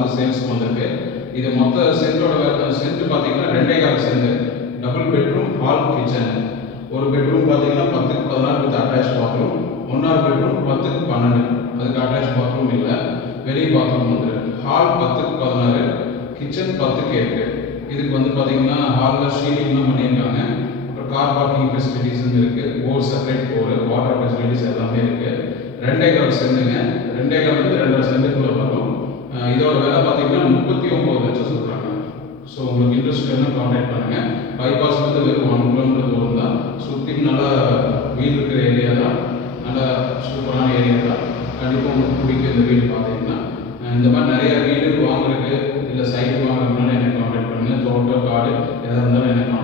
பார்த்து சேல்ஸ்க்கு வந்திருக்கு. இது மொத்த சென்ட் பார்த்தீங்கன்னா 2.25 cent. Double bedroom, hall, kitchen. ஒரு பெட்ரூம் பார்த்தீங்கன்னா 10க்கு 16 வித் அட்டாச் பாத்ரூம். 1ஆவது பெட்ரூம் 10க்கு 12, அதுக்கு அட்டாச் பாத்ரூம் இல்லை, வெளி பாத்ரூம் வந்துருக்கு. ஹால் 10க்கு 16, கிச்சன் 10க்கு 8. இதுக்கு வந்து பார்த்தீங்கன்னா ஹாலில் ஷீலிங்லாம் பண்ணியிருக்காங்க. அப்புறம் கார் பார்க்கிங் ஃபெசிலிட்டிஸும் இருக்குது. போர் செப்பரேட் போர், வாட்டர் ஃபெசிலிட்டிஸ் எல்லாமே இருக்குது. 2.25 சென்ட்டுங்க. 2.25 2.5 சென்ட்டுக்குள்ளே வரும். இதோட விலை பார்த்தீங்கன்னா 39 லட்சம் சொல்கிறாங்க. ஸோ உங்களுக்கு இன்ட்ரெஸ்ட் என்ன கான்டாக்ட் பண்ணுங்கள். பைபாஸ் வந்து வெறும் 1 கிலோமீட்டர் தூரம் தான். சுற்றி நல்லா வீடு இருக்கிற ஏரியா தான், நல்லா சூப்பரான ஏரியா தான். கண்டிப்பாக உங்களுக்கு பிடிக்கும் இந்த வீடு பார்த்தீங்கன்னா. இந்த மாதிரி நிறைய வீடு வாங்குறதுக்கு இல்லை சைட் வாங்குறதுனால எனக்கு கான்டாக்ட் பண்ணுங்கள். தோட்டம், காடு எதாக இருந்தாலும் எனக்கு